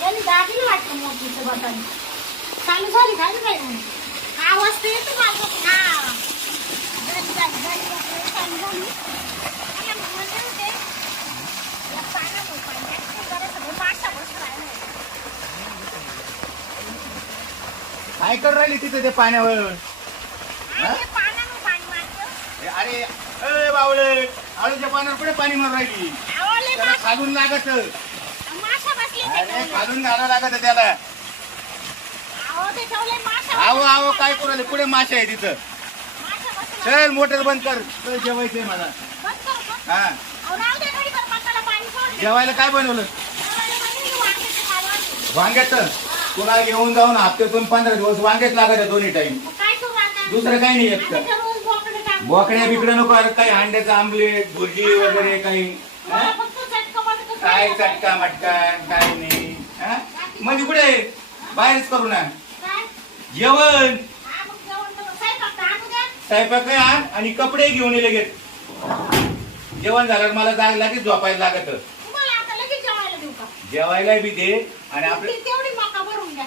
यांनी दाबली वाटतं मोठीचं बटन चालू झाली काय नाही म्हणून आवाज तर येतो माझा हा? झाली झाली झाली झाली, चालू झाली राहिलं. काय तिथे ते पाण्यावर अरे अरे बावळे आळूच्या पाण्यावर कुठे पाणी मारून राहिली? त्याला खालून लागत अरे. खालून घालावं लागत त्याला आहो. आहो काय करू राहिले पुढे मासे आहे तिथं. चल मोटर बंद कर चल जेवायचंय मला बंद करू का? हा. जेवायला काय बनवलं वांग्याची तुला घेऊन जाऊन हप्त्यातून पंधरा दिवस वांग्यात लागत आहे दोन्ही टाइम? दुसरं काही नाही येत का. बोकड्या बिकड्या नको अरे काही अंड्याचं आमलेट भुर्जी वगैरे काही हा? मला फक्त चटकं बटकं काय चटका मटका काय नाही हा? म्हणजे कुठे बाहेरच करू ना? जेवण. हा, मग स्वयंपाक आणू आण आणि कपडे घेऊन ये लगेच. जेवण झाल्यावर मला जाग लागेल झोपायला लागत. जेवायला देऊ का? जेवायला बी दे आणि आपले.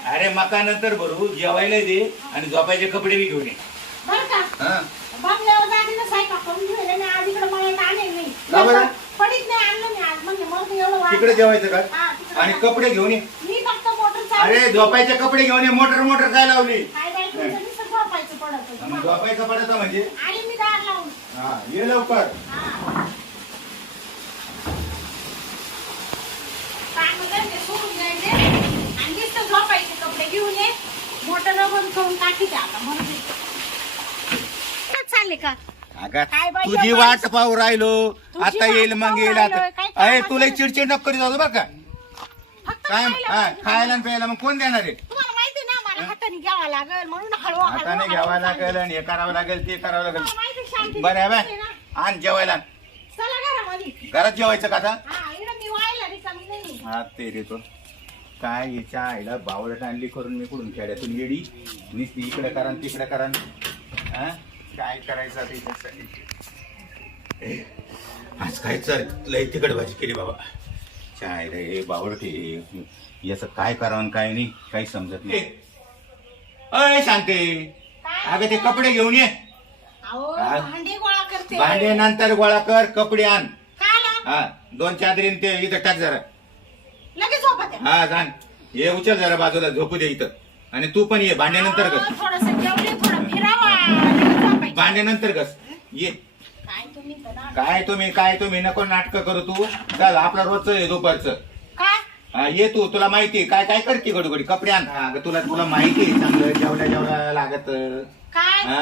अरे मका नंतर भरू जेवायला दे आणि झोपायचे कपडे बी घेऊन ये. बरं का? हा. बंगल्यावर जाते तिकडे जेवायचं का? आणि. कपडे घेऊन ये. मी फक्त मोटर चालू अरे झोपायचे कपडे घेऊन ये. मोटर मोटर काय लावली? काय बाई तुमचं नुसतं झोपायचं पडतं. मग तुम्हाला. झोपायचं पडत म्हणजे? आणि मी दार लावून. हा ये लवकर. हा. काम वगैरे ते सोडून द्यायचे आणि नुसतं झोपायचे कपडे घेऊन ये. मोटर बंद करून टाकी द्या आता म्हणून चालले का? अगं, काय बाई, तुझी वाट पाहू राहिलो. तुझी आता वाट येईल मग पाहू येईल राहिलोय, आता काय अरे तुला. चिडचिड नको करीत जाऊ बरं का. फक्त काय खायला हा, पाहिजे. खायला आणि प्यायला मग कोण देणार आहे? तुम्हाला माहिती ना मला हाताने घ्यावा लागेल म्हणून हळू हाताने घ्यावं लागेल आणि हे करावं लागेल ते करावं लागेल. शांती बरं आहे बाय ना. आण जेवायला. चला घरामध्ये. घरात जेवायचं का आता? हा इकडं मी व्हायला रिकामी नाही हा ते काय याच्या आईला बावळट आणली करून मी कुठून खेड्यातून येडी नुसती इकडे करा तिकडे करा हा? काय करायचं आता याच्यासाठी? आज काय चल लय तिकड भाजी केली बाबा. चाय रे बावळट हे. याचं काय करावं काय नाही काही समजत नाही. अय शांते. अगं ते कपडे घेऊन ये. अहो हा? भांडे गोळा करते. भांडे नंतर गोळा कर कपडे आण. हा दोन चादरीन ते इथं टाक जरा. लगेच हा जाण. ये उचल जरा बाजूला झोपू दे इथं. आणि तू पण ये भांड्यानंतर कस थोडस जेवले थोडं फिरावा. लगेच झोपायचं. भांड्यानंतर कस ये. काय तुम्ही काय तुम्ही काय तुम्ही? नको नाटक करू तू. चल आपला रोजचं आहे दुपारचं. काय? हा, ये तू तुला माहिती आहे. काय काय करते घडोघडी? कपडे आण. हा, अगं तुला तुला माहिती आहे चांगलं जेवढ्या जेवढ्या लागत. काय? हा,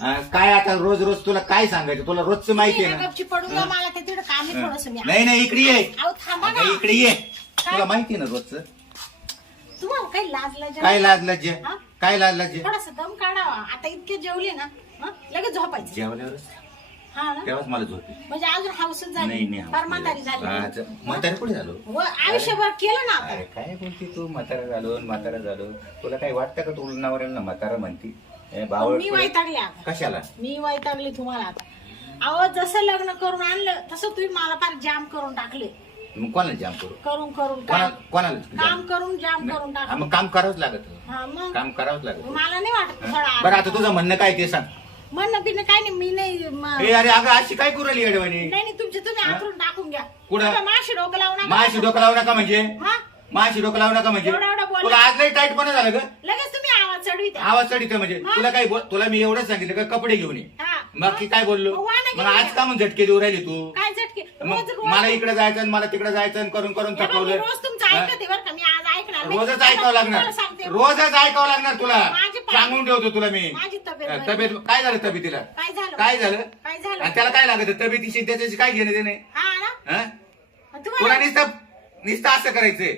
हा, काय आता रोज रोज तुला काय सांगायचं? तुला रोजचं माहिती आहे ना? गपची पडून जा मला ते तिकडे काम आहे थोडस मी नाही नाही इकडे ये. अहो थांबा अगं, ना. इकडे ये. तुला माहिती आहे ना रोजचं? तुम्हाला काही लाज लाज काय लाज लज्जे हा? काय लाज लज्जे थोडासा दम काढावा. आता इतके जेवले ना हं? लगेच झोपायचं. जेवल्यावरच? हा ना? तेव्हाच मला झोप येते. म्हणजे अजून हाऊसच नाही झाली नाही फार म्हातारी झाली. हा, च- म्हातारी कुठे झालो? व आयुष्यभर केलं ना अरे काय बोलती तू? म्हातारा झालो म्हातारा झालो. तुला काही वाटतं का तुला नवऱ्याला म्हातारा म्हणती? हे बावळ मी वैतागले आता. कशाला? मी वैतागली तुम्हाला आता. अहो जसं लग्न करून आणलं तसं तुम्ही मला फार जाम करून टाकले. मग कोणाला जाम करू? करून करून कोणाला काम कोणाला काम जाम? करून जाम करून हा, टाकले. मग काम करावंच लागत. हा मग? काम करावंच लागत. मला नाही वाटत हा? थोडा बरं आता तुझं म्हणणं काय ते सांग. म्हणणं बिणं काय नाही मी नाही ए अरे अगं अशी काय करू राहिली अडवाणी नाही नाही तुमचे तुम्ही हा? आतरून टाकून घ्या. कुठं? आता माशी डोकं लावू नका. माशी डोकं लावू नका म्हणजे? हा? माशी डोकं लावू नका म्हणजे? एवढं एवढं बोल. तुला आज लई टाईटपणा झालं ग. लगेच तुम्ही आवाज चढवित आवाज चढित म्हणजे? हा? तुला काय बोल- तुला मी एवढंच सांगितलं का कपडे घेऊन ये. हा. मग की काय बोललो? मग आज. का मग झटके देऊ राहिली तू? काय झटके? मग रोज मला इकडे जायचं आणि मला तिकडे जायचं आणि करून करून या बघ, मी थकवलं रोज तुमचं हा? ऐकते बरं का. मी आज ऐकणार नाही. रोजच ऐकावं लागणार. सांगते. रोजच ऐकावं लागणार तुला. माझी पाय- सांगून ठेवतो तुला मी. माझी तब्येत हा, बरी तब्येत काय झालं तब्येतीला? काय झालं? काय झालं? काय झालं. आणि त्याला काय लागत? तब्येतीशी त्याच्याशी काय घेणं देणे? हा ना. हा? मग तुला तुम्हाला नुसतं नुसतं असं करायचंय.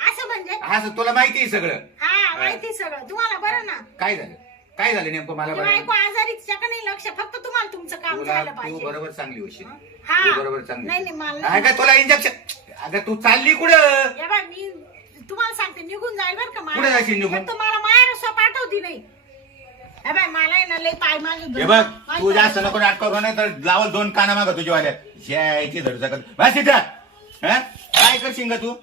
असं म्हणजे? असं तुला माहिती आहे सगळं. हा माहिती सगळं. तुम्हाला बरं ना. काय झालं? काय झालं नेमकं मला बरं आजारी तिच्याकडे नाही लक्ष. फक्त तुम्हाला तुमचं काम तुला झालं तू पाहिजे. बरोबर चांगली होशील. हा. तू बरोबर चांगली नाही, मला होशील. नाही. अगं तुला इंजेक्शन अगं तू चालली कुठं? या मी तुम्हाला सांगते निघून जाईल बरं का कुठे जायची निघून? पण तुम्हाला माहेर स्व पाठवती नाही. या बाय मला आहे ना लय पाय माझे हे बघ तू जास्त नको नाटक करू नाही तर लावल दोन काना माग तुझ्या वाल्या यायची धडू शकत बस इथं हा? काय करशील का तू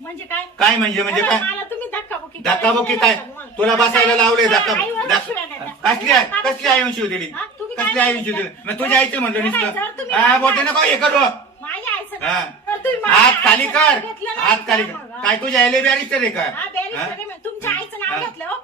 म्हणजे काय काय म्हणजे म्हणजे काय मला तुम्ही धक्काबुक्की धक्काबुक्की काय नाही तुला बसायला लावले धक्का धक्का-. कसली आहे कसली आई शिव दिली हा? तुम्ही काय कसली आई? शिव दिली मग तुझ्या आईचं म्हणलं जर नुसतं तुम्ही हा माझ्या बोटे नको हे करू माझ्या आईचं हा. तर तुम्ही माझ्या हात खाली आईचं कर नाव घेतलं नाही हात खाली मग? कर काय तुझ्या आईले बॅरिस्टर आहे का हा, बेरीज हा? करे. तुमच्या आईचं नाव हा. घेतलं हो.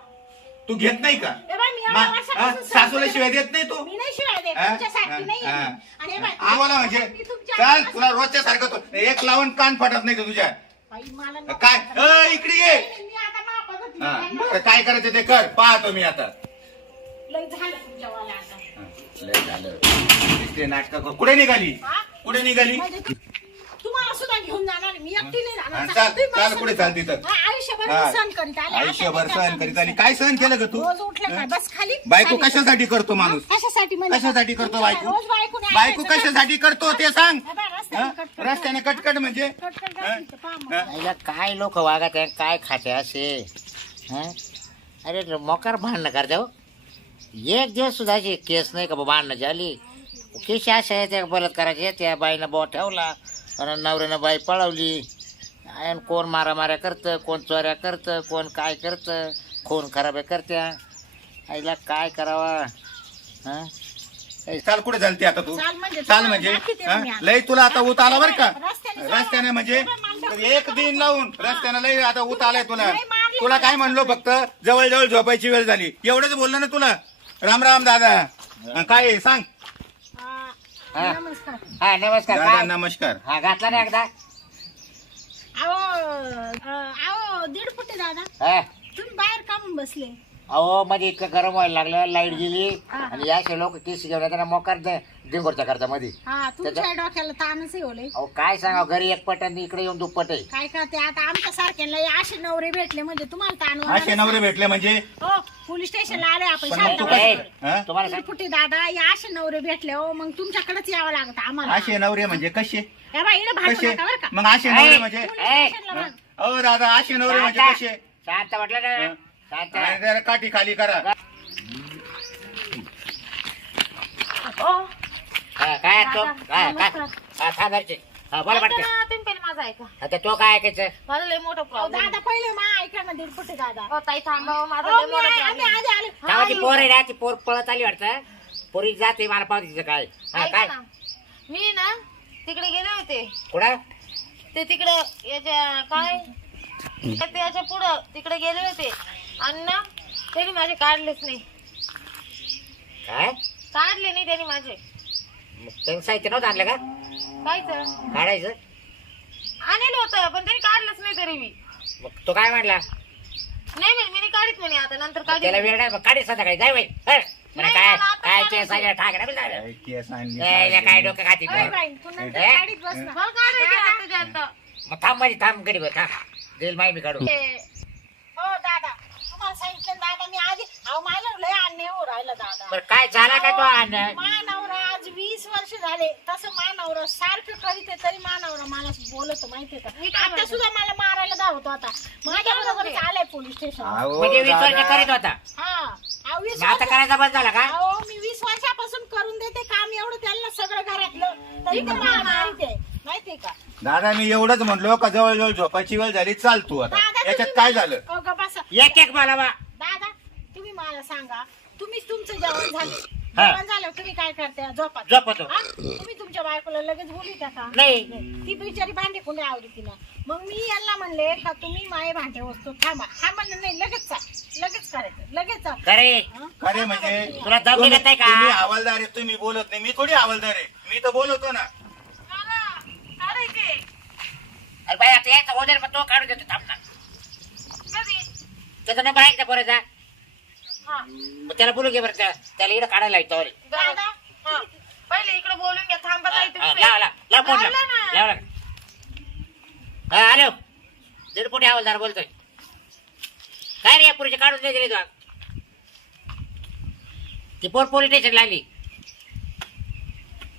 तू घेत नाही का ए बाई, मी एवढ्या मा- वर्षापासून? सांगते. सासूला शिवाय देत नाही तू मी नाही शिवाय देत हा? तुमच्यासाठी नाही हा. आणि हे बाई, आम्हाला म्हणजे मी तुमच्या चाल तुला रोजच्या सारखं तो- एक लावून कान फाटत नाही का तुझ्या बाई, मला नको. काय अ, इकडे ये मी आता. हा, काय करायचं ते कर पाहतो मी आता लय झालं तुमच्यावाला आता. हा, लय झालं नुसते नाटक कुठे निघाली हा? कुठे निघाली म्हणजे तू- तुम्हाला सुद्धा घेऊन जाणार मी एकटी नाही हा, चाल तुम्ही मला चाल कुठे हा, आयुष्यभर हा. सहन करीत आले. आता आयुष्यभर काय सहन करणार करीत मी? आली काय सहन केलं ग तू रोज उठलं काय हा? बस खाली बायको खाली. कशासाठी करतो माणूस हा? कशासाठी म्हणजे कशासाठी करतो तुमच्या बायको रोज बायकोने बायको ऐकायचं? कशासाठी करतो ते सांग रस्त्याने हा? कटकट रस्त्याने कटकट म्हणजे कटकट? गाठीचं, पहा मग. हा? आईला काय लोक वागत आहे काय खाते असे हं? अरे मोकार भांडणं करते हो एक दिवस सुद्धा अशी केस नाही का बा भांडणं झाली केस अशा आहे त्या बलात्काराचे त्या बाईनं बॉ ठेवला आणि नवऱ्यानं बाई पळवली. आणि कोण मारामाऱ्या करतं कोण चोऱ्या करतं कोण काय करतं खून खराब करत्या. आईला काय करावा? हं? चाल कुठे चालते आता तू? चाल म्हणजे चाल म्हणजे. दाखवते हा? लय तुला आता उत आला बर का? रस्त्याने म्हणजे. एक दिन लावून रस्त्याने लय आता उत आलाय तुला. मारले तुला काय म्हणलो फक्त? जवळ जवळ झोपायची वेळ झाली. एवढंच बोललो ना तुला? राम राम दादा. हा, काय आहे? सांग. हा. नमस्कार. हा नमस्कार. दादा काय? नमस्कार. हा घातला ना एकदा. अहो अं, अहो दीड फुटे दादा. हा. तुम्ही बाहेर का म्हणून बसले. अहो मध्ये इतकं गरम व्हायला लागलं लाइट गेली हा. आणि याचे लोक केस घेऊन येताना मोकार डिंगोरच्या करता मध्ये हा तुमच्या डोक्याला ताणच आहे ओले अहो काय सांगा घरी एक पट आणि इकडे येऊन दुप्पट आहे काय करते आता आमच्या सारख्यांना असे नवरे भेटले म्हणजे तुम्हाला ताण होणारच असे नवरे. भेटले म्हणजे हो पोलीस स्टेशनला आले आपण पण मग तू शांत काय- बसा. हा? तुम्हाला सांग फुटे दादा या असे नवरे भेटले हो मग तुमच्याकडेच यावं लागतं आम्हाला असे नवरे म्हणजे कसे या बाई, इकडे भांडू कसे नका बरं का मग असे नवरे म्हणजे पोलीस स्टेशनला भांड. अहो दादा असे नवरे म्हणजे शांत. कसे शांत म्हटलं ना हा. शांत आणि जरा काठी खाली करा. ओ, हा, काय तो? काय? नमस्कार. हा, थांबायचे. हा, बोला ऐका पटकन. ना, तुम्ही पहिले माझं ऐका. आता तो काय ऐकायचं? माझं लय मोठं अहो, प्रॉब्लेम दादा पहिले मा ऐका ना दीड फुटे दादा. हो ताई हो, माझं अहो, लय मी मोठं आहे- आम्ही आधी आले. पोर आहे ना ती पोर पळत आली वाटतं. पोरी जाते मला पाहू तिचं काय. हा, ऐका काय? ना. मी ना तिकडे गेले होते. कुठं? ते तिकडे याच्या काय? ते याच्या पुढं तिकडे गेले होते. आणि ना त्यांनी माझे काढलेच नाही. काय? काढले नाही त्यांनी माझे. मग त्यांचं साहित्य नव्हतं आणलं का? कायच काढायचं? आणलं होतं पण त्यांनी काढलंच नाही तरी मी. मग तो काय म्हणला नाही म्हणे मी नाही काढीत म्हणे आता नंतर त्याला काढी वेळ नाही मग काढी संध्याकाळी. जाय बाई हं. म्हणे नाही, काय मला आता काय. केस आहे, ठाक आहे, झालं. काय केस आणली, ए, इला काय डोकं खाती अरे बाई, तू नंतर हे? गाडीत बस ना. काढायचे आता तुझ्या आता मग थांब माझी थांब गडी बघ थांब. देईल माही मी काढू हो दादा. तुम्हाला सांगितलं ना दादा मी आधी अहो माझ्या लय अन्याय हो राहिला दादा. बरं काय झाला का तो अन्याय? मानवरा आज वीस वर्ष झाले. तसं मानवरा सारखं करीत आहे तरी मानवरा मला बोलत माहितीये का? काय आता? सुद्धा मला मारायला धावतो आता. माझ्या बरोबर आलाय पोलीस स्टेशन. अहो, म्हणजे वीस वर्ष दादा. करीत होता? हा. अहो, वीस मग आता वर्ष- करायचा बंद झाला का? अहो मी वीस वर्षापासून करून देते काम एवढं त्यांना सगळं घरातलं. तरी ते मला मारित आहे. माहितीये का? दादा मी एवढंच म्हणलो का जवळ जवळ झोपायची वेळ झाली चाल तू आता. दादा याच्यात तुम्ही काय झालं? अहो, गप्प बसा. एक एक मला बा. दादा तुम्ही मला सांगा तुम्ही तुमचं जेवण झालं. हा. जेवण झालं तुम्ही काय करते झोपा. झोपतो. हा? तुम्ही तुमच्या बायकोला लगेच बोली का? नाही. ती बिचारी भांडे कुणी आवडी तिला. मग मी यांना म्हणले का तुम्ही माये भांडे वस्तू थांबा. हा म्हणलं नाही लगेच चाल. लगेच करायचं. लगेच चाल. खरे. हा? खरे म्हणजे तुला दम तुम्ही निघत नाही का? तुम्ही हवालदार आहे तुम्ही बोलत नाही. मी थोडी हवालदार आहे. मी तर बोलवतो ना काढायचे अरे बाई आता यायचा ओझर मग तो काढून देतो थांब ना त्याचा नंबर आहे का हा मग त्याला बोलू घे बरं त्या- त्याला इकडे काढायला येतो अरे दादा हा. पहिले इकडे बोलून घ्या थांबा ताई तुम्ही लाव लाव लाव फोन लाव लावला ना. लाव लाव. हा हॅलो कोटी हवालदार बोलतोय काय रे या पुरीचे काढून दे दिले तुला ती पोर पोलीस स्टेशनला आली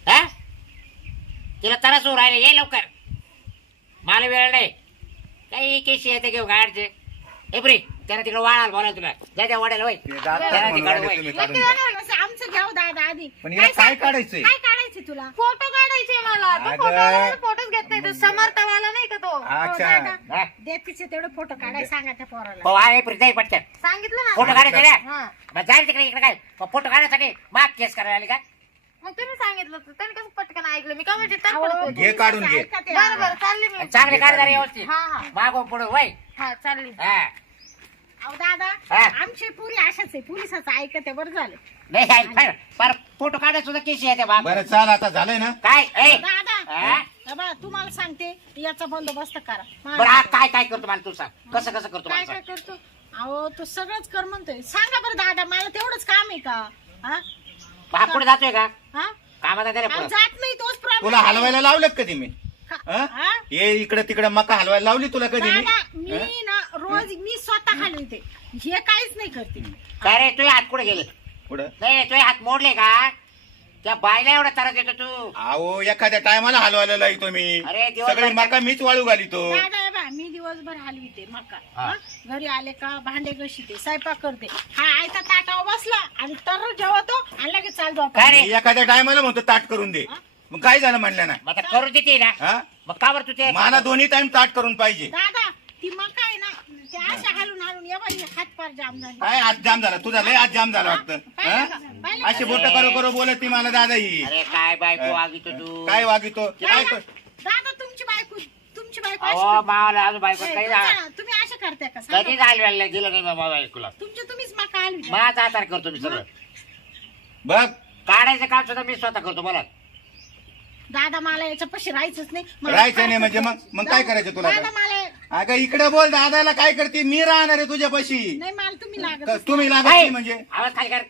हा तिला त्रास होऊ राहिले ये लवकर मला वेळ नाही. काही केशी येते घेऊ गाडचे. हे प्री त्याला तिकडे वाढाल बोला तुला. जा त्या वाड्याला होय. ते दादा त्याला म्हणून ते काढू राहिले होय. तुम्ही नक्की काढून द्या. जाणार ना, आमचं घ्याव दादा आधी. पण काय सांग- काढायचंय? काय काढायचं तुला? फोटो काढायचे मला. तो अगं. फोटो फोटोच घेतले नाही. तो समर्थवाला नाही का तो? अच्छा. हा? दे तिचे तेवढे फोटो काढाय सांगा त्या पोराला. हो आहे प्रीती पटकन. सांगितलं ना. फोटो काढायचे हा. ना मग जाईल तिकडे इकडे काय? मग फोटो काढायसाठी माग केस करायला आली का? मग तुम्ही सांगितलं होतं. त्यांनी कसं पटकन ऐकलं? मी का म्हणजे अहो, बरं घे काढून घे. ते. बरं चालले मी. चांगले काढणार व्यवस्थित. हा हा. मागो पुढे वय. हा चालली. हा. अहो दादा हा. आमची पुरी अशाच आहे. पुलिसाचं ऐकत आहे. बरं झालं. नाही आहे, फार- फार फोटो काढायला सुद्धा केस येते बाप बरं चाल आता झालंय ना? काय ए दादा हा? हे बघा, तुम्हाला सांगते याचा बंदोबस्त करा. बरं हा काय काय करतो मला तू सांग. कसं कसं करतो काय काय सांग. करतो? अहो तो सगळंच कर म्हणतोय. सांगा बरं दादा मला तेवढंच काम आहे का? हा? हा. पुढे जातोय का? हा? अहो, पुढं. जात नाही तोच प्रॉब्लेम तुला हलवायला लावलं का कधी मी? हा? हा? ये इकडे तिकडे मका हलवायला लावली तुला कधी मी? दादा हा? मी ना रोज मी स्वतः हलवते हे काहीच नाही करते. काय रे तुझे हात कुठे गेले? पुढं? नाही तुझे हात मोडले का? त्या बायला एवढा त्रास देतो तू. अहो एखाद्या टायमाला हलवायला लावतो मी. अरे, दिवसभर सगळी मका मीच वाळू घालितो. दादा हे बघा, मी दिवसभर हलविते मका. हा. हा? घरी आले का भांडे घशीते स्वयंपाक करते. हा आयता ताटावर बसला आणि तर जेवतो आणि लगेच चाल जाऊ काय रे? मी एखाद्या टायमाला म्हणतो ताट करून दे. मग काय झालं म्हणलं ना? मग आता करून देते ना. हा? मग का बरं तू ते मला दोन्ही टाइम ताट करून पाहिजे. दादा ती मका आहे ना ते अशा हलून हलून या बाई हात पार जाम झाली. काय आज जाम झाला? तुझा लय आज जाम झाला वाटतं? हा? अशी बोट करू करू बोलत ती मला दादा ही. अरे काय बायको वागितो तू? काय वागितो काय दादा कर- तुमची बायको तुमची बायको अहो अशी- मावाला अजून बायको काही तुमच्या- करताय का? सांगा. कधी झालं दिलं नाही बाबा बायकोला तुमची तुम्हीच मका माझा आधार करतो मी सगळं. बघ. काढायचं काम सुद्धा मी स्वतः करतो मला दादा मला याच्यापाशी राहायचंच नाही. मला राहायचं नाही म्हणजे मग? मग काय करायचं तुला दादा आता? मला अगं इकडे बोल दादाला काय करते? मी राहणार आहे तुझ्यापाशी नाही मला तुम्ही लागत तुम्ही? नाही म्हणजे. आवाज खाली कर.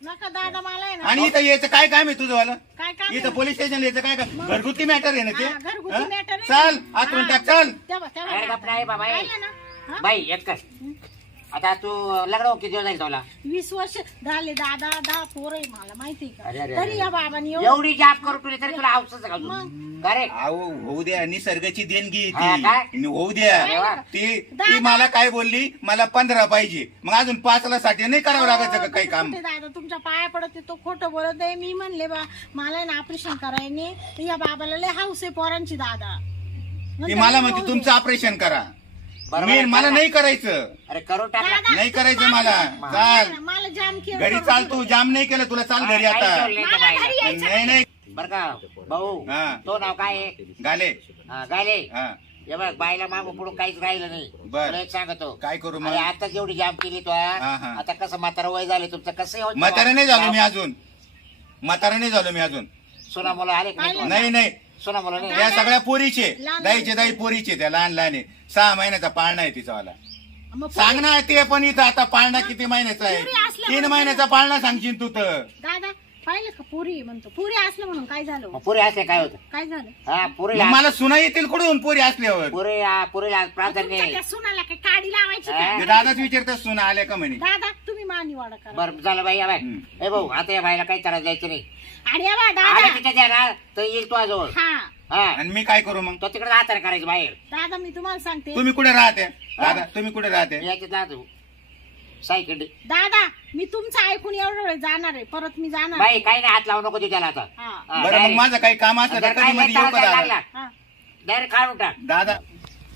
नका दादा मला आहे ना. आणि इथं यायचं काय काम आहे तुझं वाला? काय काम इथं आहे? पोलीस स्टेशन यायचं काय काम? घरगुती मॅटर आहे ना ते? हा, घरगुती हा? matter आहे. चल आतून हा, टाक चल. तेव्हा- तेव्हा अरे बाप नाही बाबा ना? हा? बाई एक कर. आता तू लग्न किती दिवस जाईल तुला? वीस वर्ष झाले दादा दहा पोर आहे मला माहिती का? अरे, अरे, तरी अरे. या बाबांनी एवढं एवढी जाब करू तुला तरी तुला औषध घालून अहो होऊ द्या निसर्गाची देणगी आहे हा, काय? ती होऊ द्या. अरे वा. ती ती मला काय बोलली? मला पंधरा पाहिजे. मग अजून पाचला साठी नाही करावं लागायचं का काही काम. कुठे दादा? तुमच्या पाया पडत आहे, तो खोटं बोलत आहे. मी म्हणले बा मला ना ऑपरेशन करायने या बाबाला लय हाऊस आहे पोरांची दादा. ती मला म्हणते. तुमचं ऑपरेशन करा. बरोबर मी आहे, मला करा. नाही करायचं. अरे करून टाकला दादा, नाही करायचं मला मला- चाल. मला जाम केलं घरी चाल तू. जाम नाही केलं तुला. चाल घरी आता. नाही त्या मला बाईला. घरी यायचं नाही नाही. बरं का भाऊ हा. तो नाव काय आहे? गाले. हा, गायले हा. हे बघ बाईला मागून पुढून काहीच राहिलं नाही. बर. तुला एक सांगतो. काय करू मग? अरे आता जेवढी जाम केली तो हा, हा. आता कसं म्हातारा वय झाले तुमचं? कसं होतं? म्हातारा नाही झालो मी अजून. म्हातारा नाही झालो मी अजून. सोना मुलं आले का नाही? नाही नाही सोना मुलं नाही? या सगळ्या पोरीचे. दाईचे दाई पोरीचे त्या लहान लहान आहे. सहा महिन्याचा पाळणा आहे तिचावाला. मग सांग ना ते पण इथं आता पाळणा किती महिन्याचा आहे? पोरी तीन महिन्याचा पाळणा सांगशील तू तर. दादा पाहिलं का पुरी म्हणतो. पुरी असलं म्हणून काय झालं? मग पुरे असले काय होतं? काय झालं? हा मग पुरीला मला सुना येतील कुठून पोरी असल्यावर? पुरे पुरीला प्राधान्य तुमच्या आहे. त्या सुनाला काय काडी लावायची? का? ते दादाच विचारतात सुना आल्या का म्हणे? दादा तुम्ही मानिवाडा करा. बरं झालं बाई या बाई. हम्म. ए भाऊ आता या बाईला काही त्रास द्यायचं नाही. आणि या बा आलं दादा. तिथे द्या ना तर येईल तो जवळ हा. हा. आणि मी काय करू मग? तो तिकडे हाताने करायचं बाहेर. दादा मी तुम्हाला सांगते. तुम्ही कुठे राहते? दादा तुम्ही कुठे राहते? याचे दादू. सायकल. दादा मी तुमचं ऐकून एवढं वेळ जाणार आहे. परत मी जाणार बाई काही नाही हात लावू नको तू त्याला आता. हा. हा, बरं मग direct. माझं काही काम असलं तर जर कधी काही मध्ये लय येऊ त्रास का द्यायला दादा? लागला हा डायरेक्ट काढून टाक. दादा.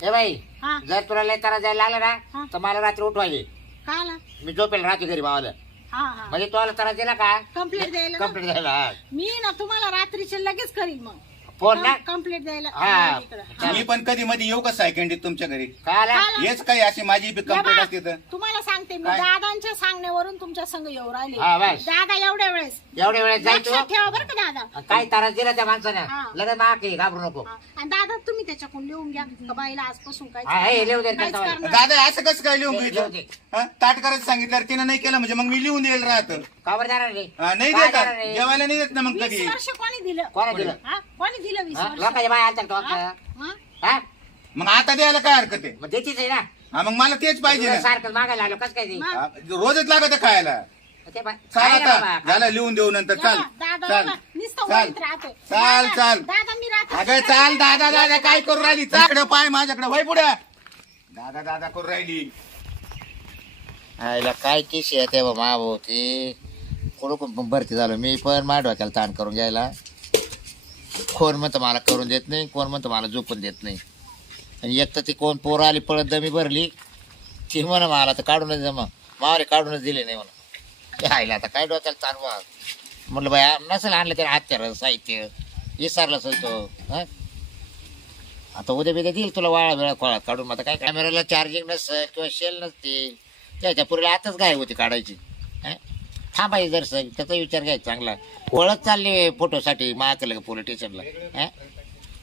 ए बाई हा. जर तुला लय त्रास द्यायला लागला हा. ना तर मला रात्री उठवायचे. आला मी झोपेल रात्री घरी भावाला. हा हा. म्हणजे तुला त्रास दिला का? कंप्लेंट द्यायला ना? कंप्लीट द्यायला हा. मी ना तुम्हाला रात्रीचे लगेच करीन मग. फोन ना कंप्लेंट द्यायला हा. इकडं. हा. मी पण कधी मध्ये येऊ का सेकंडीत तुमच्या घरी. हेच काही अशी माझी बी कंप्लेंट असते तर तुम्हाला सांगते मी काय? दादांच्या सांगण्यावरून तुमच्या संग येऊ हा, राहिले बस. दादा एवढ्या वेळेस एवढ्या वेळेस लक्षात ठेवा बरं का दादा काय त्रास दिला त्या माणसानं. लगेच माग घे, घाबरू नको हा. आणि दादा तुम्ही त्याच्याकडून लिहून घ्या का बाईला आजपासून काय हा, हे लिहू दे त्याच्यावर. दादा असं कसं काय लिहून. हा? ताट करायचं सांगितलं तिनं नाही केलं म्हणजे मग मी लिहून द्यायला राहतं कावर जाणार रे हा, नाही रे? जेवायला नाही देत ना मग वीस कधी वर्ष कोणी दिलं कोणा दिलं हा? कोणी दिलं वीस हा? वर्ष. लोकांच्या बाय आलता का हा? तो? हा? हा? मग आता द्यायला काय हरकत आहे? मग देतीच आहे ना. हा मग मला तेच पाहिजे तुला ना. सारखं मागायला आलो कस काय ते? हा, रोजच लागत आहे खायला ते बा- चाल काय रे बाबा, आता? झालं लिहून देऊ नंतर. चाल दादा चाल. नुसतं चाल. वळीत राहतोय. चाल दादा- चाल. दादा मी राहते अगं चाल दादा दादा काय करू राहिली? चाकडं पाय माझ्याकडे. वय पुढे. दादा दादा करू राहिली. आईला काय केस येते बा मा भाऊ ते कोण भरती झालो. मी पण माझ्या डोक्याला ताण करून घ्यायला. कोण म्हणतं मला करून देत नाही कोण म्हणतं मला झोपून देत नाही. आणि एक तर ती कोण पोरं आली पळत दमी भरली ती म्हणा मला तर काढूनच जमा मावले काढूनच दिले नाही म्हणा. ते आईला आता काय डोक्याला चालवा म्हटलं बाया नसेल आणलं तरी हत्यार साहित्य विसरलं असेल तो आता उद्या बिद्या देईल तुला वाळा वेळा कोळा काढून मग आता काय कॅमेऱ्याला चार्जिंग नसतं किंवा शेल नसते त्याच्या पुरीला आताच गाय होती काढायची हं? थांबाय जर सर त्याचा विचार घ्यायचा चांगला. ओळख चालली फोटोसाठी महाकल पोलीस स्टेशनला. हां?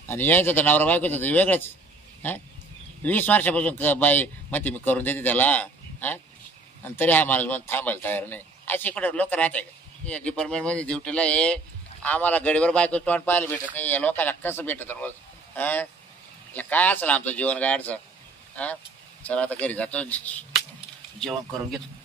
आणि यायचं तर नवरा बायकोचं तर वेगळंच. हां? वीस वर्षापासून क बाई म्हणते मी करून देते त्याला. हां? आणि तरी हा माणूस मग थांबायला तयार नाही. असे इकडे लोक राहते का? या डिपार्टमेंटमध्ये ड्युटीला हे आम्हाला गडीवर बायको तोंड पाहायला भेटत नाही. या लोकांना कसं भेटत रोज? हां? या काय असेल आमचं जीवन गाडचं हां? चला आता घरी जातो. जेवण करून घेतो.